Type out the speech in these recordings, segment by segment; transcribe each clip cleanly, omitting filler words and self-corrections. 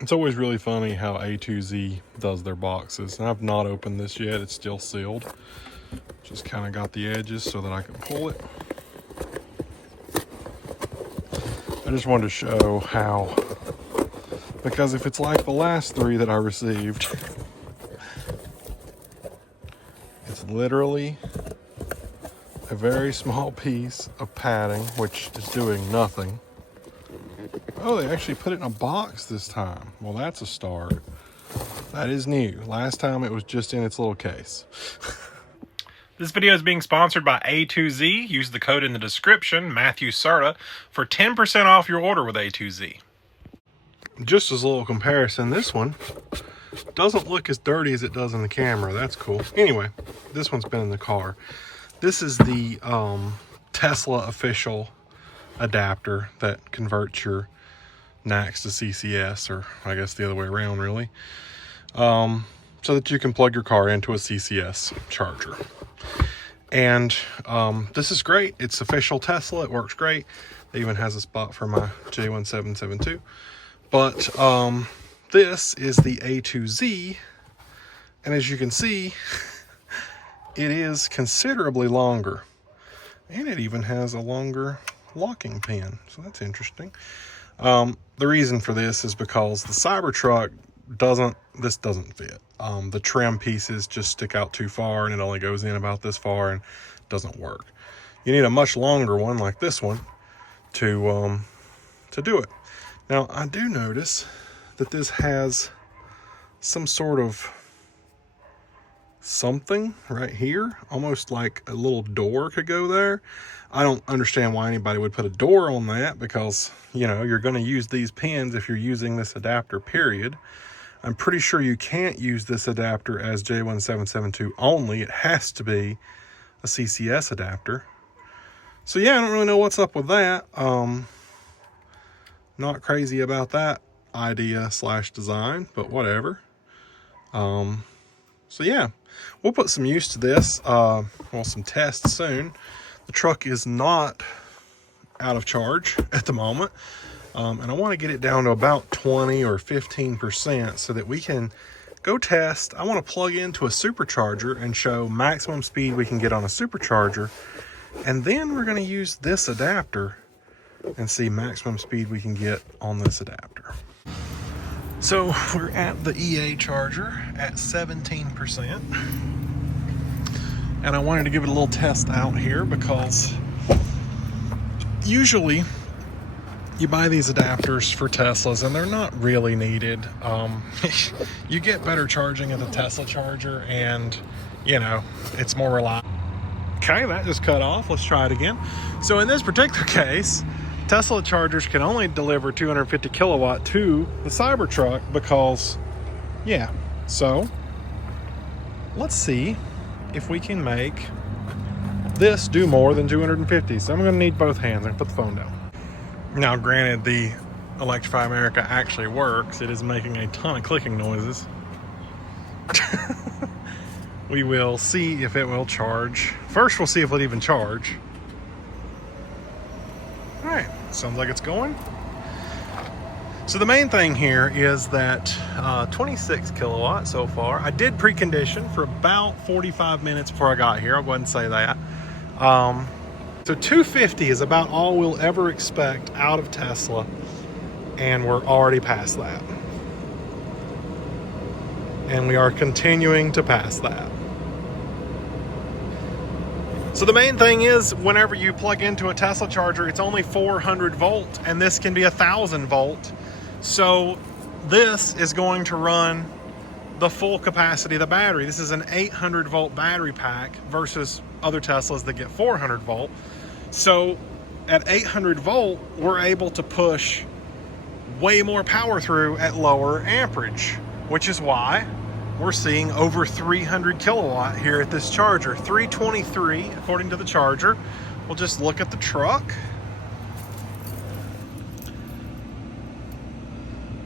It's always really funny how A2Z does their boxes. And I've not opened this yet. It's still sealed. Just kind of got the edges so that I can pull it. I just wanted to show how, because if it's like the last three that I received, it's literally a very small piece of padding, which is doing nothing. Oh, they actually put it in a box this time. Well, that's a start. That is new. Last time it was just in its little case. This video is being sponsored by A2Z. Use the code in the description, Matthew Sarda, for 10% off your order with A2Z. Just as a little comparison, this one doesn't look as dirty as it does in the camera. That's cool. Anyway, this one's been in the car. This is the Tesla official adapter that converts your NACS to CCS, or I guess the other way around, really, so that you can plug your car into a CCS charger. And this is great. It's official Tesla. It works great. It even has a spot for my J1772. But this is the A2Z, and as you can see, it is considerably longer, and it even has a longer locking pin, so that's interesting. The reason for this is because the Cybertruck doesn't fit. The trim pieces just stick out too far, and it only goes in about this far and doesn't work. You need a much longer one like this one to do it. Now, I do notice that this has some sort of something right here, almost like a little door could go there. I don't understand why anybody would put a door on that, because, you know, you're going to use these pins if you're using this adapter, period. I'm pretty sure you can't use this adapter as J1772 only. It has to be a CCS adapter. So yeah, I don't really know what's up with that. Not crazy about that idea / design, but whatever. So yeah, we'll put some use to this, well, some tests soon. The truck is not out of charge at the moment, and I want to get it down to about 20 or 15% so that we can go test. I want to plug into a supercharger and show maximum speed we can get on a supercharger, and then we're going to use this adapter and see maximum speed we can get on this adapter. So we're at the EA charger at 17%. And I wanted to give it a little test out here because usually you buy these adapters for Teslas and they're not really needed. You get better charging at the Tesla charger, and you know, it's more reliable. Okay, that just cut off. Let's try it again. So in this particular case, Tesla chargers can only deliver 250 kilowatt to the Cybertruck because, yeah. So let's see if we can make this do more than 250. So I'm going to need both hands. I'm going to put the phone down. Now, granted, the Electrify America actually works. It is making a ton of clicking noises. We will see if it will charge. First, we'll see if it'll even charge. All right, sounds like it's going. So the main thing here is that 26 kilowatt so far. I did precondition for about 45 minutes before I got here. I'll go ahead and say that. So 250 is about all we'll ever expect out of Tesla, and we're already past that. And we are continuing to pass that. So the main thing is, whenever you plug into a Tesla charger, it's only 400 volt, and this can be 1,000 volt. So this is going to run the full capacity of the battery. This is an 800 volt battery pack versus other Teslas that get 400 volt. So at 800 volt, we're able to push way more power through at lower amperage, which is why we're seeing over 300 kilowatt here at this charger. 323 according to the charger. We'll just look at the truck.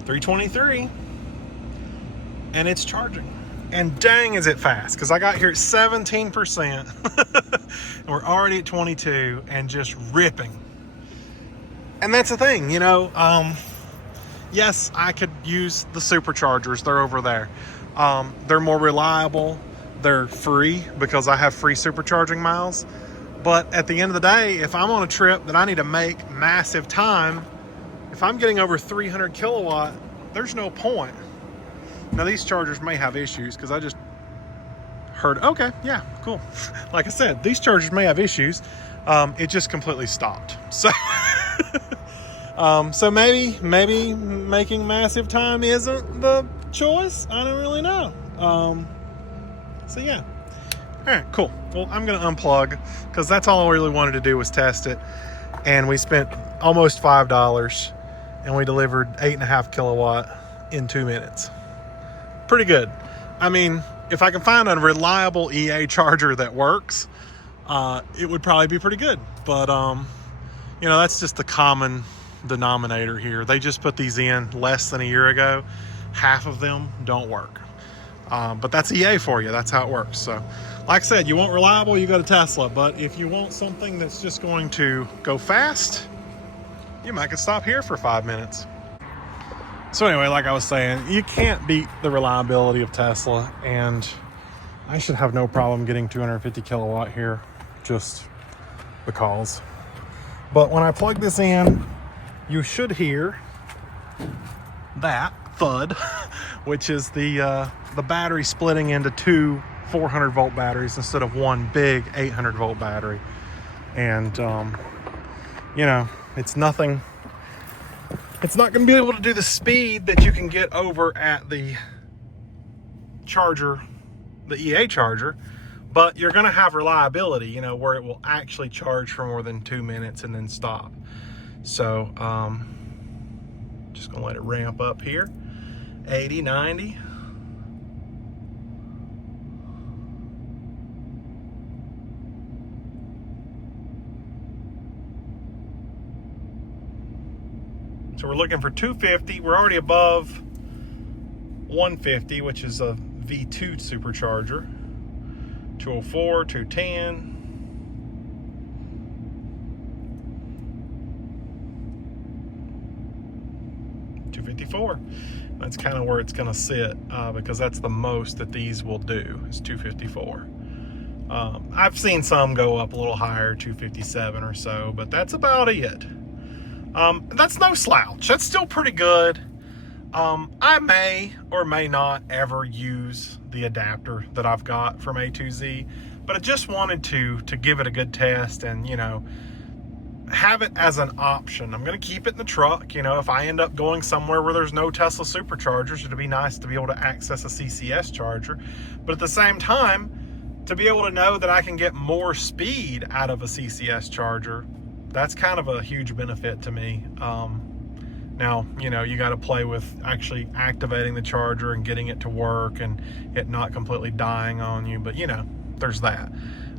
323, and it's charging. And dang, is it fast, because I got here at 17% and we're already at 22 and just ripping. And that's the thing, you know, yes, I could use the superchargers. They're over there. They're more reliable. They're free because I have free supercharging miles. But at the end of the day, if I'm on a trip that I need to make massive time, if I'm getting over 300 kilowatt, there's no point. Now these chargers may have issues because I just heard, okay, yeah, cool. Like I said, these chargers may have issues. It just completely stopped. So, so maybe making massive time isn't the choice. I don't really know. So yeah. All right, cool. Well, I'm gonna unplug because that's all I really wanted to do was test it. And we spent almost $5 and we delivered 8.5 kilowatt in 2 minutes. Pretty good. I mean, if I can find a reliable EA charger that works, it would probably be pretty good. But, you know, that's just the common denominator here. They just put these in less than a year ago. Half of them don't work. But that's EA for you. That's how it works. So, like I said, you want reliable, you go to Tesla. But if you want something that's just going to go fast, you might could stop here for 5 minutes. So anyway, like I was saying, you can't beat the reliability of Tesla, and I should have no problem getting 250 kilowatt here just because. But when I plug this in, you should hear that thud, which is the battery splitting into two 400 volt batteries instead of one big 800 volt battery. And you know, it's nothing. It's not going to be able to do the speed that you can get over at the charger, the EA charger, but you're going to have reliability, you know, where it will actually charge for more than 2 minutes and then stop. So, just going to let it ramp up here. 80, 90. So we're looking for 250. We're already above 150, which is a V2 supercharger. 204, 210. That's kind of where it's going to sit because that's the most that these will do is 254. I've seen some go up a little higher, 257 or so, but that's about it. That's no slouch. That's still pretty good. I may or may not ever use the adapter that I've got from A2Z, but I just wanted to give it a good test and, you know, have it as an option. I'm going to keep it in the truck. You know, if I end up going somewhere where there's no Tesla superchargers, it'd be nice to be able to access a CCS charger. But at the same time, to be able to know that I can get more speed out of a CCS charger, that's kind of a huge benefit to me. Now, you know, you got to play with actually activating the charger and getting it to work and it not completely dying on you. But, you know, there's that.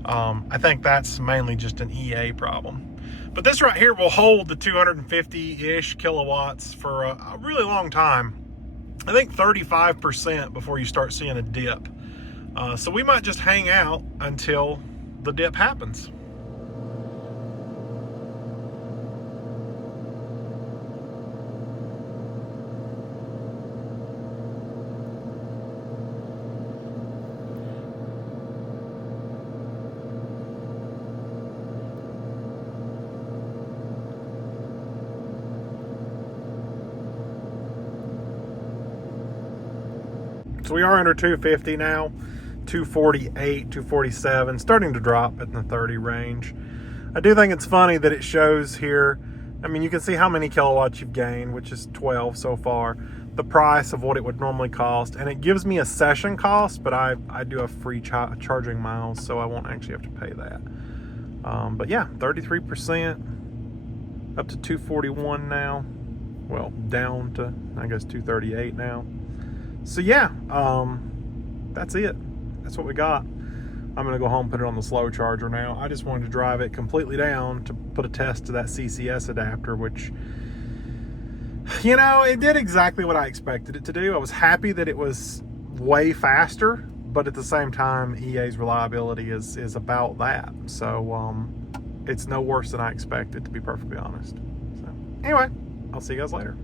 I think that's mainly just an EA problem. But this right here will hold the 250-ish kilowatts for a really long time. I think 35% before you start seeing a dip. So we might just hang out until the dip happens. So we are under 250 now, 248, 247, starting to drop in the 30 range. I do think it's funny that it shows here, I mean, you can see how many kilowatts you've gained, which is 12 so far, the price of what it would normally cost, and it gives me a session cost, but I do have free charging miles, so I won't actually have to pay that. But yeah, 33%, up to 241 now. Well, down to, I guess, 238 now. So yeah, that's it. That's what we got. I'm gonna go home and put it on the slow charger now. I just wanted to drive it completely down to put a test to that CCS adapter, which, you know, it did exactly what I expected it to do. I was happy that it was way faster, but at the same time, EA's reliability is about that. So it's no worse than I expected, to be perfectly honest. So anyway, I'll see you guys later.